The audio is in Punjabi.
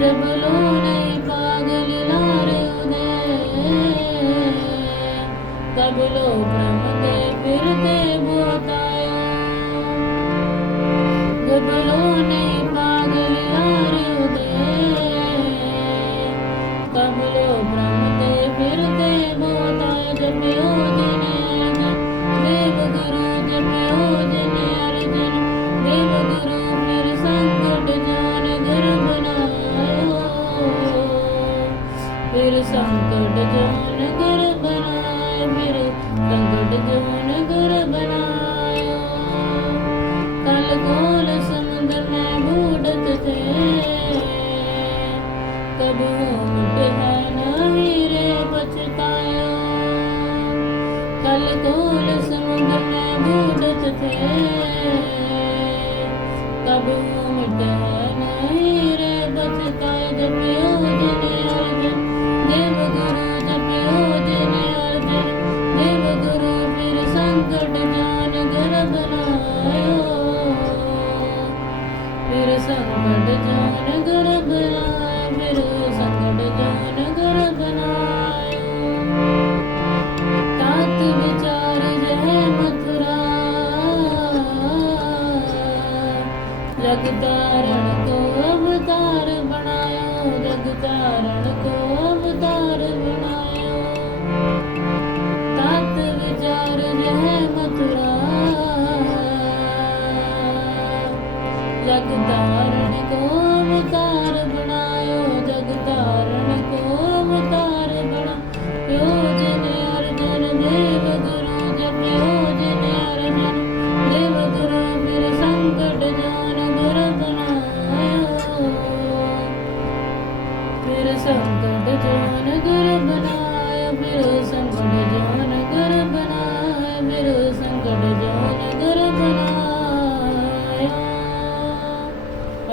ਜਬ ਲੋ ਪਾਗਲ ਲਾਰੇ ਉਦੇ ਤਬ ਬ੍ਰਹਮ ਦੇ ਫਿਰਤੇ ਬੋਤਾਇਓ ਗਬਲੋ ਨਹੀਂ ਪਾਗਲ ਯਾਰ ਉਦੇ ਕਬਲੋ ਬ੍ਰਹਮ ਤੇ ਫਿਰਦੇ ਬੋਤਾ ਜਪਿਓ ਫਿਰ ਸੰਕਟ ਜਨ ਗੁਰ ਬਨਾਇ ਫਿਰ ਸੰਕਟ ਜਨ ਗੁਰ ਬਨਾਇ ਕਲ ਗੋਲ ਸਮੁੰਦਰ ਨੇ ਬੂਡਤ ਤੇ ਕਬ ਹੋਮ ਬਿਹਾਇ ਨਾ ਵੀਰੇ ਪਛਤਾਇਆ। ਕਲ ਗੋਲ ਸਮੁੰਦਰ ਨੇ ਬੂਡਤ ਤੇ ਕਬ ਸੰਕਟ ਜਾਨ ਗੁਰ ਬਨਾਇ ਮੇਰੋ ਸੰਕਟ ਜਾਨ ਗੁਰ ਬਨਾਇ ਤਾਤ ਵਿਚਾਰ ਜਹ ਮਥੁਰਾ ਲਗ ਤਾਰਣ ਕੋ ਅਵਤਾਰ ਬਣਾਇਓ ਲਗ ਤਾਰਣ ਕੋ ਜਗ ਤਾਰਨ ਕੋ ਅਵਤਾਰ ਬਣਾਇਓ ਜਗ ਤਾਰਨ ਕੋ ਅਵਤਾਰ ਬਣਾਇਓ ਜਨ ਅਰਜਨ, ਦੇਵ ਗੁਰੂ ਜਪਿਓ ਜਨ ਅਰਜਨ, ਦੇਵ ਗੁਰੂ ਮੇਰ ਸੰਕਟ ਜਾਨ ਗੁਰ ਬਣਾਇਓ। ਮੇਰ ਸੰਕਟ ਜਾਨ ਗੁਰ ਬਣਾਇਓ ਮੇਰ ਸੰਕਟ